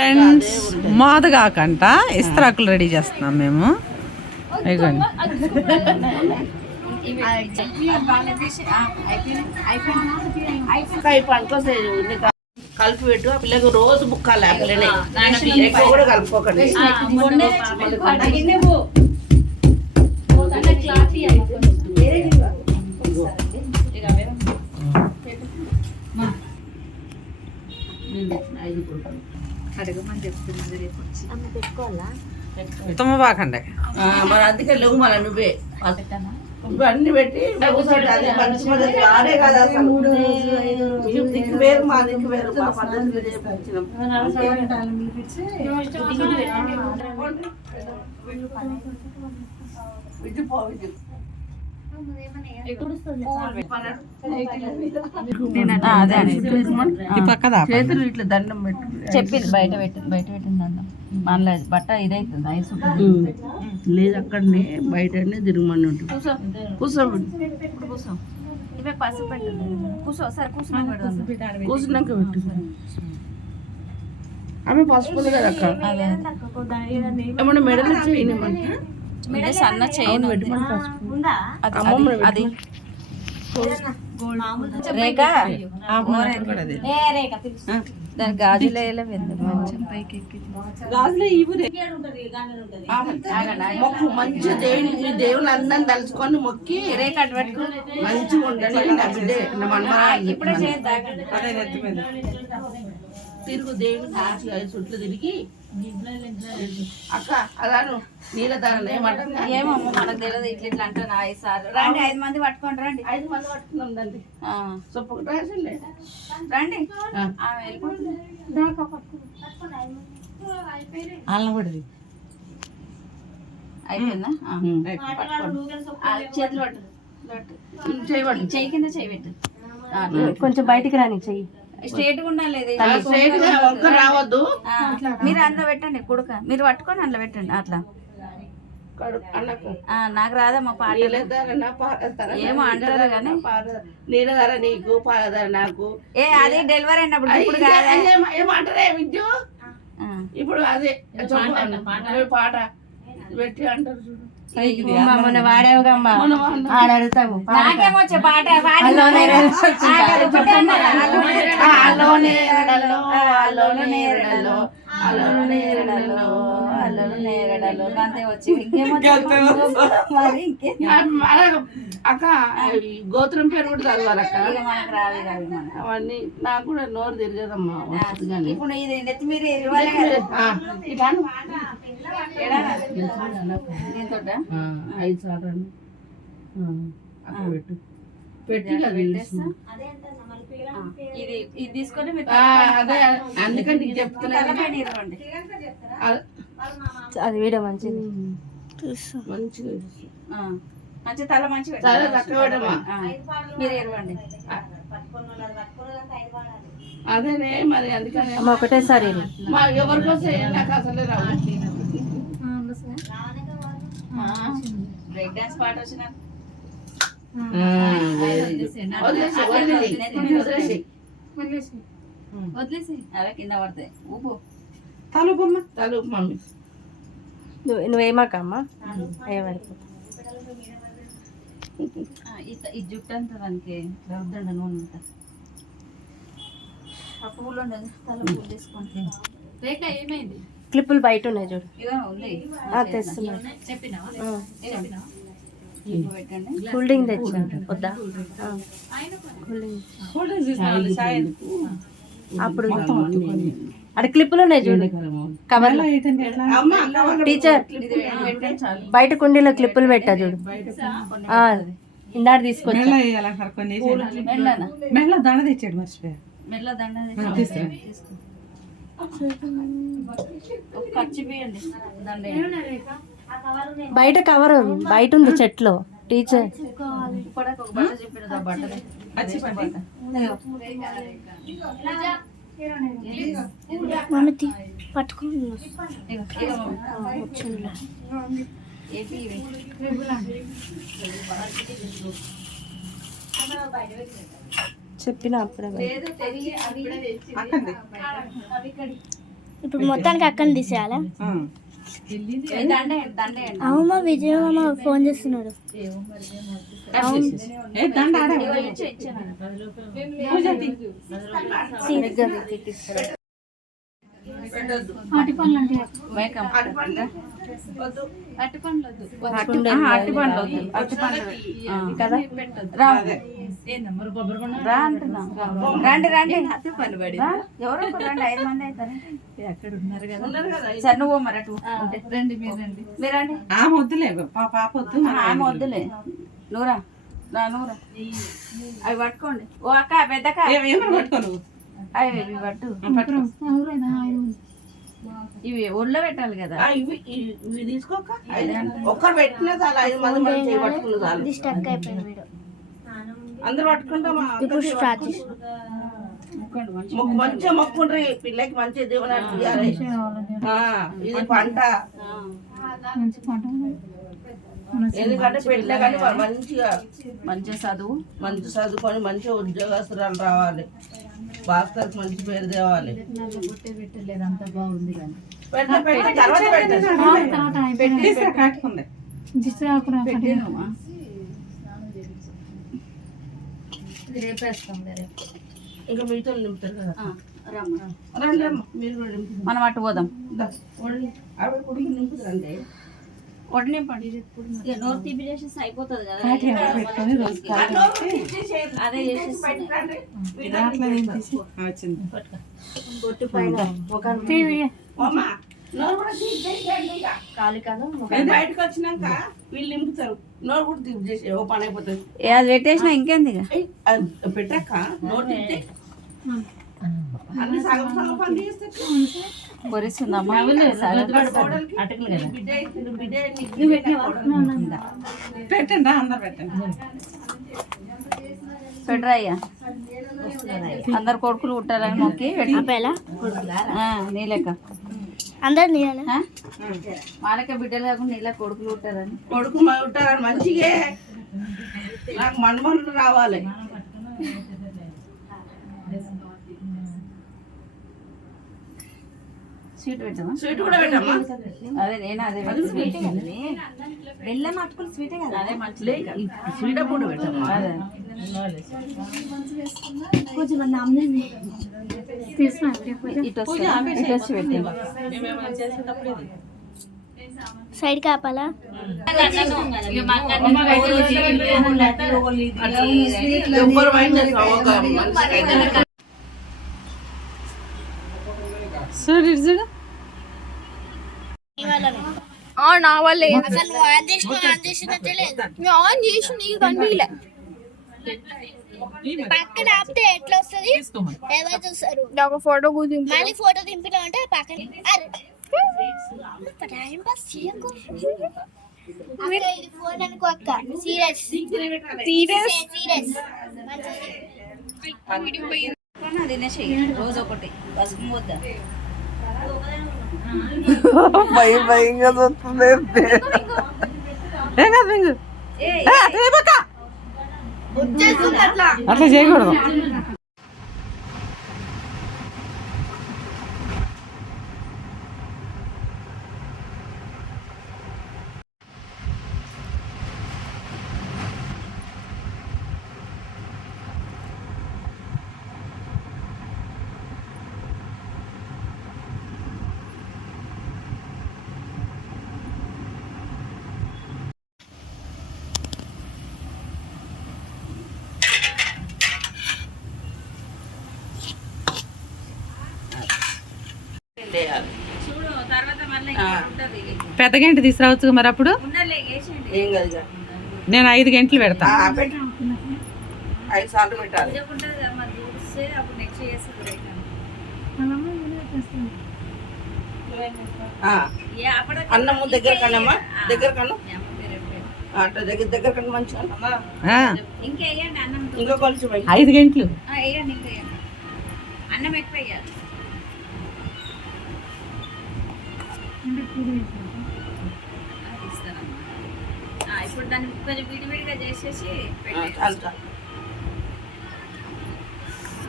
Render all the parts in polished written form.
Friends మోదగాకంట ఇస్తరాకులు ready చేస్తున్నాం మేము. ఇదిగోండి కలిపి పెట్టు ఆ పిల్లకి రోజు బుక్కాలి ఆ పిల్లని ఎక్కువ కూడా కలుపుకోకండి. తుమ్మబాకండి మరి అందుకే లేవు మన నువ్వే అన్ని పెట్టి మంచి పద్ధతి ఆడే కదా దిక్కు వేరు మా దిక్కు వేరు మా పద్ధతి చేతులు ఇట్లా దండం పెట్టు చెప్పింది బయట పెట్టింది దండం మన బట్ట ఇదైతుంది ఐసు లేదు అక్కడనే బయటనే తిరుగుమని ఉంటుంది. ఇవే పసుపు పెట్టదు కూర్చో సరే కూర్చున్నాక పెట్టు. ఆమె పసుపు కదా అక్క ఏమన్నా మెడలు మెడ సన్న చేయను అది రేఖ దాని గాజులు మొక్కు మంచిగా దేవుని అందరం తలుచుకొని మొక్కి రేఖ అటు పెట్టుకో మంచిగా ఉండండి. ఇప్పుడే తిరుగు దేవుని మంచిగా చుట్లు తిరిగి అక్క అలాను నీళ్ళదారులు ఏమంటారు ఏమమ్మా మనకు తెలియదు ఇట్లా ఇట్లా అంటాను 5 సార్లు రండి 5 మంది పట్టుకోండి రండి 5 మంది పట్టుకున్నాం రండి సొప్పు రాసిండే రండి అల్లబడి అయిపోయిందా చేతులు పట్టు చెయ్యి కింద చెయ్యి పెట్టు కొంచెం బయటికి రాని చెయ్యి స్ట్రేట్ గా ఉండాలి రావద్దు. మీరు అందులో పెట్టండి కుడుక మీరు పట్టుకొని అందులో పెట్టండి అట్లా నాకు రాదమ్మా పాట ఏమో అంటారు కానీ నీళ్ళ నీకు పాలధర నాకు అది డెలివరీ అయినప్పుడు ఇప్పుడు ఏమంటారే విద్యు ఇప్పుడు అదే పాట పెట్టి అంటారు చూడు మొన్న వాడేవుగమ్మా ఆడతావు నాకేమొచ్చే పాట అంతే వచ్చి అక్క గోత్రం పేరు కూడా చదవాలక్క మనకు రావి అవన్నీ నాకు కూడా నోరు తిరగదమ్మా. ఇప్పుడు ఇది నెత్తి మీరు దీంతో 5 సార్లు పెట్టు పెట్టి ఇది తీసుకొని అదే అందుకని చెప్తున్నా అది వీడియో మంచిది మంచిగా మంచి తల మంచిగా మీరు ఎరవండి అదేనే మరి అందుకని ఒకటేసారి ఎవరికోసం నాకు అసలే రావు. బ్రేక్ డాన్స్ పాట వచ్చిన వదిలేసి అలా కింద పడతాయి ఊపు తలుపు మమ్మీ నువ్వేమాకమ్మా ఏమడుపు ఈ జుట్టు అంతా దానికి వద్దండి నూనె అంతా ఆ పూలు ఉండదు తల పూలు తీసుకుంటే రేఖ ఏమైంది క్లిప్పులు బయట ఉన్నాయి చూడు ఇదో ఉంది తెస్తున్నా పెట్టండి కూల్ డ్రింక్ తెచ్చా వద్దా అప్పుడు అక్కడ క్లిప్పులు ఉన్నాయి చూడు కవర్ టీచర్ బయట కుండీలో క్లిప్పులు పెట్టా చూడు ఇందాక తీసుకొచ్చి మెల్ల దండ తెచ్చాడు మర్చిపోయా మెల్ల దండ ఖర్చిపోయండి దండ బయట కవర్ బయట ఉంది చెట్లో టీచర్ ఒక బట్ట చెప్పినది ఆ బట్ట చెప్పిన అప్పుడే ఇప్పుడు మొత్తానికి అక్కని తీసేయాలా? ఆ. దండే దండే అవుమా విజయమ్మ ఫోన్ చేస్తున్నాడు. ఏ దండ ఆడే అట్టి పండ్లు వద్దు అట్టి పండ్లు వద్దు అట్టి పండ్లు కదా రా రా అంటున్నా రండి రండి రా. ఎవరో ఒకరు రండి 5 మంది అవుతారు ఎక్కడ ఉన్నారు కదా సరే నువ్వు మరి అటు రండి మీరు రండి ఆ వద్దులే పాప వద్దు ఆమె వద్దులే నువ్వురా రా నువ్వురా అవి పట్టుకోండి ఓ అక్క పెద్దక్క ఏమని పట్టుకో నువ్వు అవి ఇవి పట్టు ఇవి ఒళ్ళో పెట్టాలి కదా ఇవి తీసుకోక ఒక్కరు పెట్టినా చాలు 5 మంది మనం చేయి పట్టుకున్న చాలు ఇది స్టక్ అయిపోయింది వీడియో. అందరు పట్టుకుంటామా ఇప్పుడు స్టార్ట్ చేసి మంచిగా మొక్కుండ్రి పిల్లకి మంచిగా దేవుని అనిపించాలి. ఇది పంట ఎందుకంటే పెట్టలే కానీ మంచిగా చదువు మంచి చదువుకొని మంచిగా ఉద్యోగస్తురాలు రావాలి, భాస్కర్కి మంచి పేరు తేవాలి. పెట్టలేదంతా బాగుంది కానీ పెట్టే తర్వాత పెట్టేసి కాటుకుంది పెట్టేనమ్మా రేపేస్తాం ఇంకా మీతో నింపుతారు కదా. రమ్మా రండి అమ్మ, మీరు కూడా నింపుతారు. మనం అటు పోదాం అవి కూడా నింపుతారండి. వడ్డీ నింపండి నోరు తీపి చేసేసి అయిపోతుంది కదా పెట్టుకొని రోజు కాలు అదే చేసేసి వచ్చింది అమ్మ, నోరు కూడా తీపి చేసేయండి ఇక. మీరు బయటకు వచ్చినాక వీళ్ళు నింపుతారు. నోరు కూడా తీపి చేసే ఓ పని అయిపోతుంది. అది పెట్టేసినా ఇంకేంది ఇక అది పెట్టాక నోరు తింటే అన్ని సగం సగం పని చేస్తే పొరిస్తుందమ్మా పెట్టండి రా అందరు పెట్టండి పెట్టరా అయ్యా అందరు కొడుకులు పుట్టారని మొక్కి ఆపేలా నీ లెక్క అందరు నీళ్ళ మా లెక్క బిడ్డలు కాకుండా నీ లెక్క కొడుకులు పుట్టారని కొడుకు ఉంటారని మంచిగా నాకు మనమనులు రావాలి. స్వీట్ పెట్టమా స్వీట్ కూడా పెట్టమ్మా. అదే నేను అదే బెల్లం అటుకులు స్వీటే కదా అదే మంచిలే స్వీట్ కూడా పెట్టమ్మా. అదే కొంచెం నమ్మలేదు ఇటు వచ్చి పెట్టాము సైడ్ కాపాలా ఎవ్వరు మైండ్ చేస్తాం ఒక మనిషికి. చూడు చూడు నా వల్ల ఆన్ చేసి నీకు కనిపించలే పక్కన ఆపితే ఎట్లా వస్తుంది ఎవరు చూస్తారు ఒక ఫోటో కూర్చుంది మళ్ళీ ఫోటో దింపినా అంటే పక్కన టైం పాస్ చేయకు ఇది ఫోన్ అనుకో అక్క సీరియస్ తినేసి రోజు ఒకటి పసుపు ముద్ద భయం భయంగా చూస్తుంది. ఏం కాదు మింగు. అట్లా చేయబాక. అట్లా చేయకూడదు. చూడు తర్వాత మళ్ళీ ఉంటది పెద్ద గంట తీసుకురావచ్చు మరి అప్పుడు ఉండలే వేసేయండి ఏం కాదు ఇక. నేను 5 గంటలు పెడతా. పెట్టు 5 సార్లు పెట్టాలి. ఉంటుంది కదా మరి చూస్తే అప్పుడు నెక్స్ట్ చేసి అన్నము దగ్గర కన్నమ్మా, దగ్గర కన్ను అట్లా దగ్గర కన్ను మంచిగా ఇంకా వేయండి అన్నం ఇంకా కొంచెం 5 గంటలు వేయండి ఇంకా వేయండి అన్నం ఎక్కువ వేయాలి ఇప్పుడు దాన్ని కొంచెం విడివిడిగా చేసేసి చాలు చాలు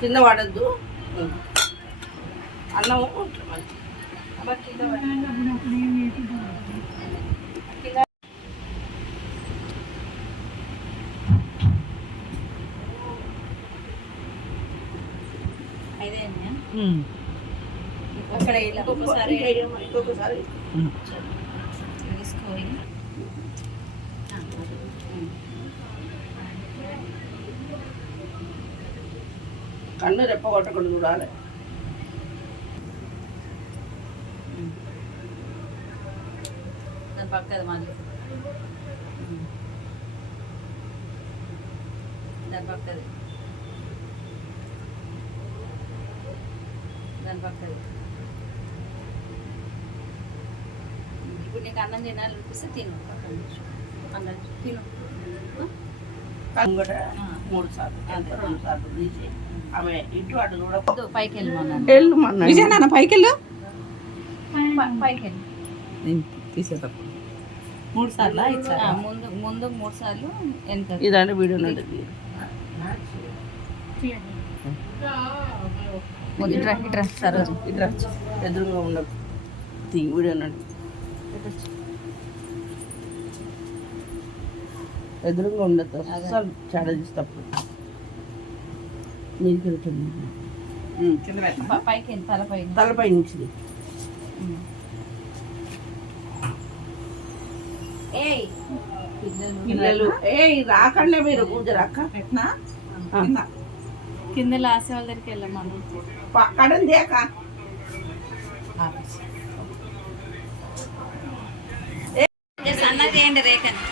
కింద పడద్దు. అన్నము మంచి అక్కడ ఇంకొకసారి ఇంకొకసారి తీసుకోవాలి. కన్ను రెప్పగొట్టకుండా చూడాలి. దాని పక్కది మళ్ళీ దాని పక్కది ఇప్పుడు నీకు అన్నం తినాలి అనిపిస్తే తిను. అన్నం తిను. కంగట 3 సార్లు 2 సార్లు తీసి ఆమె ఇటు అటు చూడ పైకి వెళ్ళమన్నాను. వెళ్ళమన్నా విజయ నాన్న పైకి వెళ్ళు. పైకి వెళ్ళి నేను తీసేటప్పుడు 3 సార్లు ముందు 3 సార్లు వెనక. ఇదంటే వీడియో ఉంటుంది. ఇట్రా సరోజు ఇట్లా ఎదురుగా ఉండదు వీడియో నుండి ఎదురుగా ఉండదు అసలు చెడ తీసేటప్పుడు నీకు వెళ్తుంది. పైకి వెళ్ళి తలపై నుంచి పిల్లలు రాకండి మీరు పూజ రాక కింద లాస్ట్ వాళ్ళ దగ్గరికి వెళ్ళాం మనం. పక్కన దేక సన్నగా చేయండి రేఖని.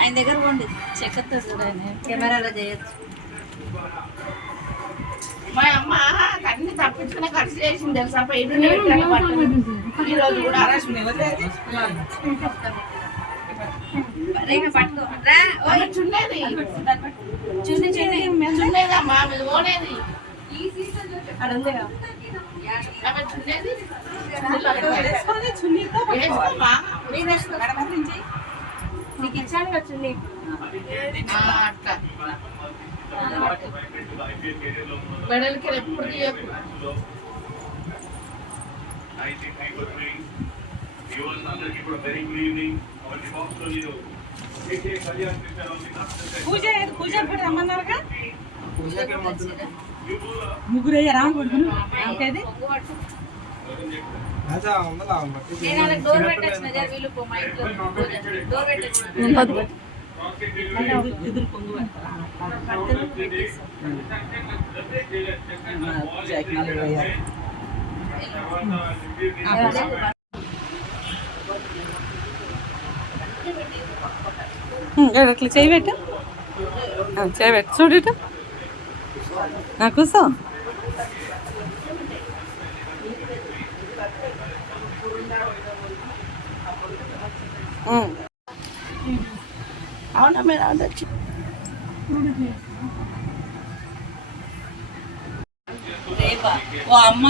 ఆయన దగ్గర పోండి, చెక్కతో చూడండి, కెమెరాలో చేయొచ్చు. మా అమ్మ అన్ని తప్పించుకునే ఖర్చు చేసింది తెలుసా. ఈరోజు కూడా రేఖ పట్టుకో రా. చున్నేది చున్నీ చున్నేదమ్మా మీరు ఓనేది నీకు ఇచ్చాను కదా చున్నీ. మెడలకి ఎప్పుడు తీయకు. పూజ పూజ రమ్మన్నారుగా. ముగ్గురు రాము కొడుకును ఇంకేది నేను వాళ్ళకి డోర్ పెట్టొచ్చిన జర వీళ్ళు మా ఇంట్లో డోర్ పెట్టొచ్చిన ఎదురు పొంగు అట్లా చేయబెట్టు చేయబెట్టు చూడట కూర్చో. అవునా మీరు అందచ్చు. ఓ అమ్మ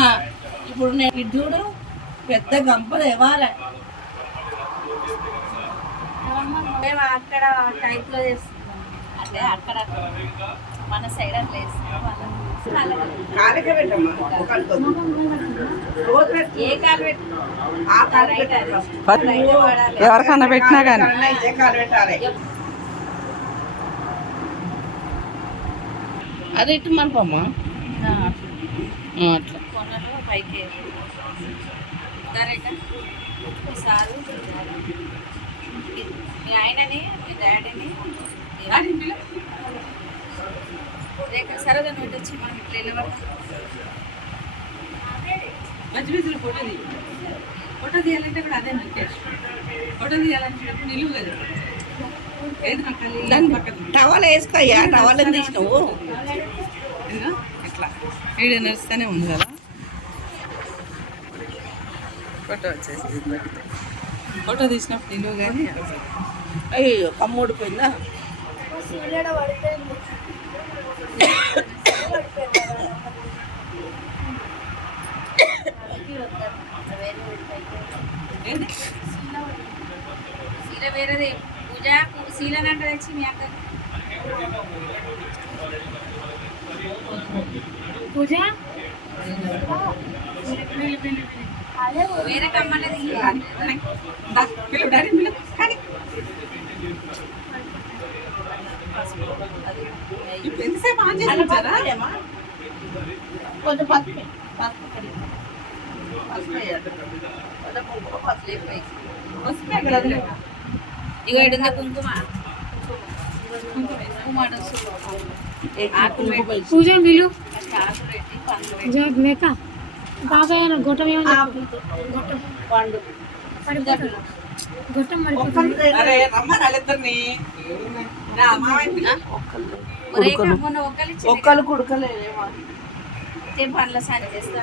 ఇప్పుడు నేను ఇది చూడు పెద్ద గంపలు ఇవ్వాలి. మేము అక్కడ టైప్ లో చేస్తున్నాం. అంటే అక్కడ మన సైడ్ అట్లా వేస్తున్నాం. కాలకే పెట్టమ్మా. ఏ కాలు పెట్టు ఆ కాలు పెట్టాలి. ఎవరికన్నా పెట్టినా కానీ ఇదే కాలు పెట్టాలి. అది ఇటు మనపమ్మా అట్లా కొనలో పైకి సారు మీ ఆయనని మీ డాడీని రేఖ సరదా నోటి వచ్చి మనం ఇట్లా వెళ్ళబడతాం. మంచి బిజీలో ఫోటో తీయాలంటే కూడా అదే ముఖ్యం. ఫోటో తీయాలంటే నిలువు కదా ఏది టవల్ వేసుకోయ్యా. టవల్ అని తీసినావు అట్లా వీడియో నడుస్తూనే ఉంది కదా. ఫోటో వచ్చేసి ఫోటో తీసినప్పుడు నిలువు కానీ అయ్యో కమ్మూడిపోయిందా. శీల వేరేది పూజ శీలని అంటే తెచ్చి మీ అక్క పూజ వేరే కమ్మలేదు డాడీ పిలు కానీ ఇప్పుడు ఎంతసేపు ఆన్ చేసి ఉంచారా? కొంచెం పసుపు పసుపు వేయాలి. కొంచెం కుంకుమ పసుపు వేయాలి. వస్తే అక్కడ వదిలేవు. ఇగో ఇడుంది కుంకుమ ఆకులు పెట్టి పూజ విలు ఫస్ట్ ఆకులు పెట్టి పండ్లు పెట్టి మేక బాబాయ్ గొట్టం ఏమన్నా పండు గొట్టం మరి అరే రమ్మని వాళ్ళిద్దరిని నా మామయ్య పిల్ల మొన్న ఒక్కలు ఒక్కలు కుడకలేమో పండ్ల సారి చేస్తా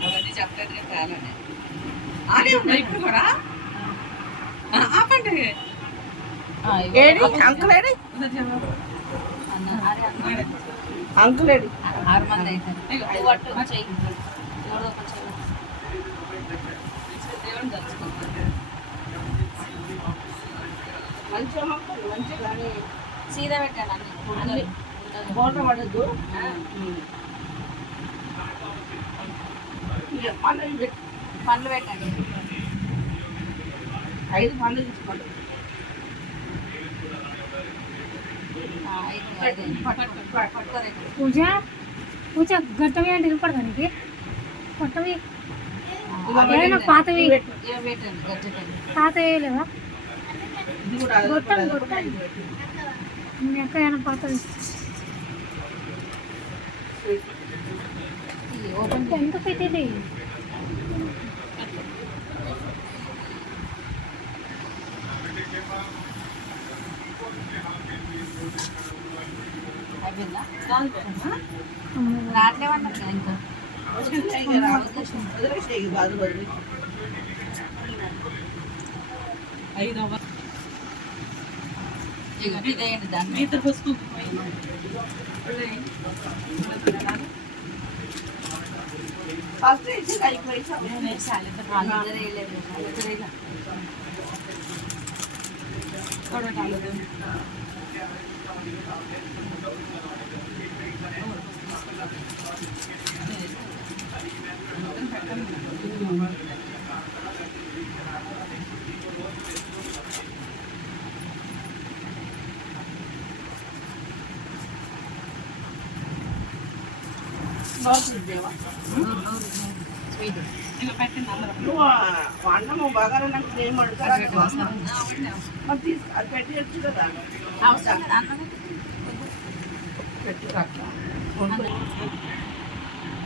అవన్నీ చెప్పలేదు కావాలని ఆనే ఉన్నాయి ఇప్పుడు కూడా ఆపండి AD uncle AD uncle AD 6 మంది అవుతారు పట్టు చెయ్యి ఎవడో ఒక చెయ్యి దేవుని తలుచుకుంటారు. మంచిగా మంచిగా సీదా పెట్టాను అన్ని బోట పడద్దు పండ్లు పెట్టండి 5 పండ్లు తీసుకోండి. పూజ పూజ గట్టమే అంటే వినపడదానికి కొట్టవి ఏమైనా పాతవి పెట్టండి గజ్జకండి పాత వేయలేవా ఇది కూడా గొట్టం గొట్టం మీ అక్క ఏమైనా పాతవి ఎంత పెట్టేది అయిపోయిందా రావట్లేమన్నా ఇంకా వదిలేసి బాధ వదిలేసి 5 ఇదేయండి దాన్ని ఇద్దరు పసుపు ఫస్ట్ వేసి అయిపోయి వాళ్ళిద్దరు వేయలేదు స్వీట్ ఇంకా పెట్టండి అందరూ. నువ్వు అన్నము బాగా నాకు ఏం అడుగుతారా మరి తీసు అది పెట్టి వచ్చు కదా అవసరం కదా అన్నం పెట్టు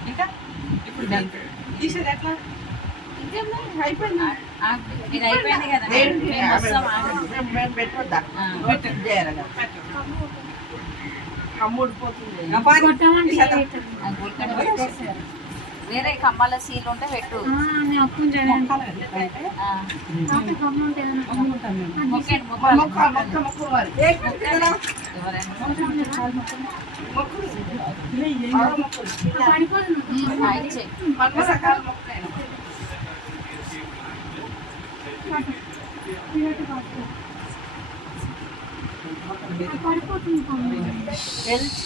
ఇంకా ఇప్పుడు తీసేది ఎట్లా? అయిపోయింది ఇది అయిపోయింది కదా మేము వస్తాం మేము పెట్టొద్దా పెట్టండి చేయాలి కదా కమ్ముడిపోతుంది నా పాని. కొట్టమంటే తీసేద్దాం. ఏటది? ఇక్కడ పెట్టేసారు వేరే కమ్మల సీలు ఉంటే పెట్టు నేను అప్పుని చేయను ఆ. పాత గమ్మ ఉంటే ఏదైనా మొక్కండి మొక్క మొక్క మొక్క మరి ఎవరైనా పడిపోతుంది ఆ, ఇచ్చేయ్. రకాల మొక్కలు పడిపోతుంది హెల్త్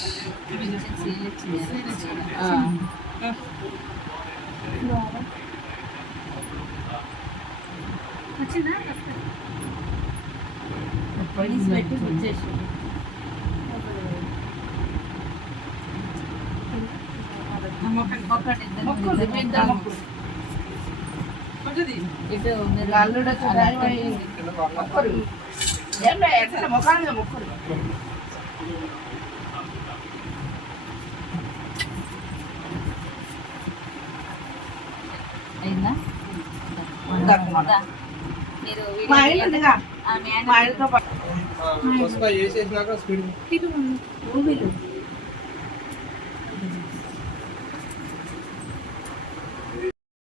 సీల్ ఇచ్చింది ఆ. వచ్చిందా పెట్టి వచ్చేసి ఒక్కటి ఇద్దరు కొట్టది. ఇటు మీరు అల్లుడు మొక్కలు ఏం ఎట్లా మొక్కలు మొక్కలు అయిందా ఉందా? మీరు మా ఆయన ఉందిగా మీ ఆయన మా ఆయనతో పాటు ఇది మూవీలు